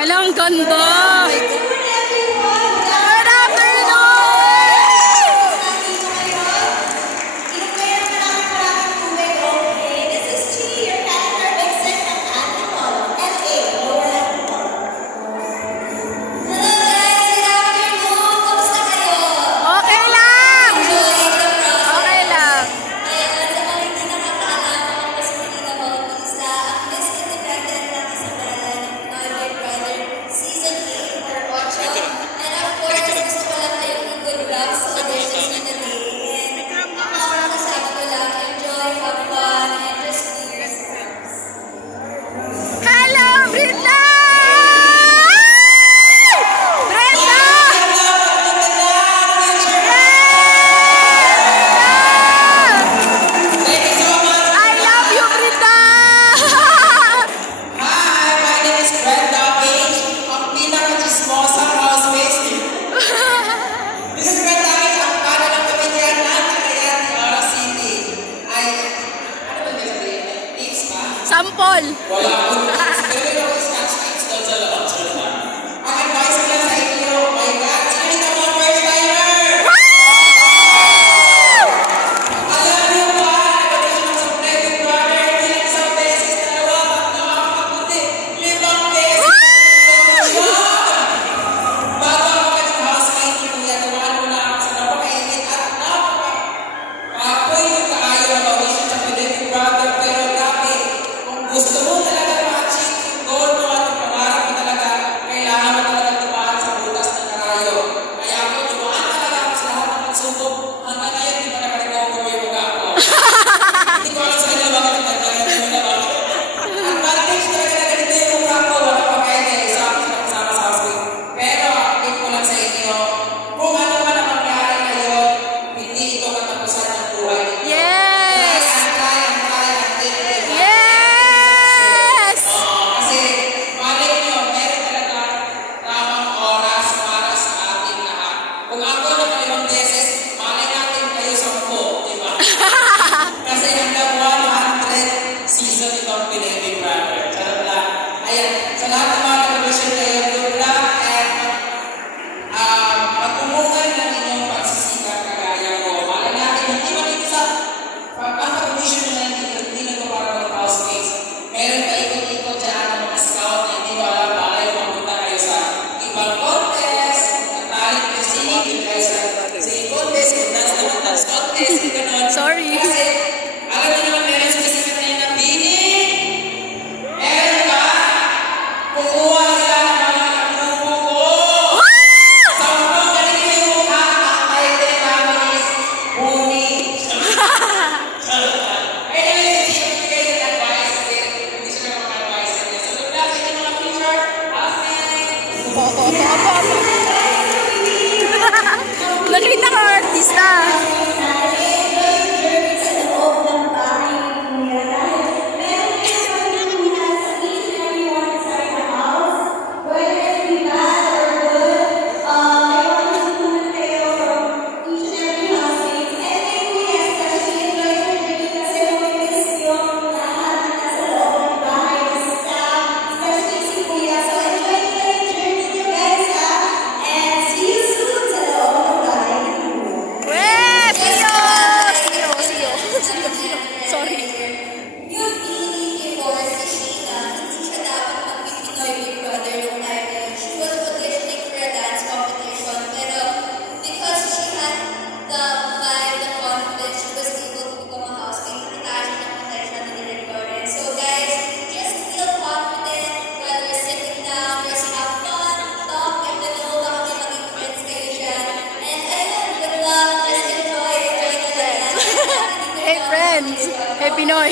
Alang ganda! Sampol! Wala ko. Pero ako scotch tips doon sa loob. Ang advice ko lang sa inyo, my God, sino dito mga first timer? Alam niyo ba, nag-audition sa Big Brother, hindi isang beses, dalawa, tatlo, apat, 5 beses. Bago ako maging housemate, kuya, tumaan mo na ako sa napakainit at napakapoy yung kaayo ng audition sa Big Brother, pero grabe, gusto mo talaga ma-achieve yung goal mo at yung pangarap mo talaga, kailangan mo talaga tumaan sa butas ng karayo. Kaya ako, tumaan talaga ako sa lahat ng pagsubok. Hanggang ngayon, di ba nakarecover yung mukha ko? Hindi ko alam sa kanila bakit yung nagkagalit mo na bakit. Ang advantage talaga na ganito yung mukha ko, wala pa kaya kaya isa ako sila kasama sa housing. Pero, update ko lang sa inyo, kung ano man ang mangyari ngayon, hindi ito katapusan ng buhay ninyo. Yes! Kasi malay nyo, meron talaga tamang oras para sa ating lahat. Kung ako na 5 beses, malay natin kayo 10, di ba? Kasi hanggang 100 season itong Big Brother. Charot lang. Ayan, sa lahat ng mga nag-audition kayo, good luck and magpumungan ng inyong pagsisikap kagaya ko. Malay natin, hindi man ito sa pag-audition nyo na hindi na ito para mag-housemates. Meron pa ikot-ikot dyan ng mga scout na hindi ko alam para yung mapunta kayo sa ibang contest, talent kayo singing, hindi kayo sa singing contest, dance contest, gano'n. Sorry. Kasi, alam niyo naman meron specific na yung nabinig. Meron ba? Kukuha sila ng mga grupo ko. Sampung galing yung mukha, ang title namin is Buni. Ay, naman kayo ng advice kasi hindi sila mag-advise sa inyo. So, good luck sa inyong mga future housemates. Nakita ka artista. Sorry. Yung feeling before si Sheena, hindi siya dapat mag-Pinoy Big Brother nung time na yun. She was auditioning for a dance competition, pero because she had the vibe, the confidence, she was able to become a housemate. Nakita siya ng potential na ni-recorded. So guys, just feel confident while you're sitting down, just have fun, talk, and then baka may maging friends kayo dyan. And ayun, good luck, just enjoy the dance. Hey friends! Hey Pinoy!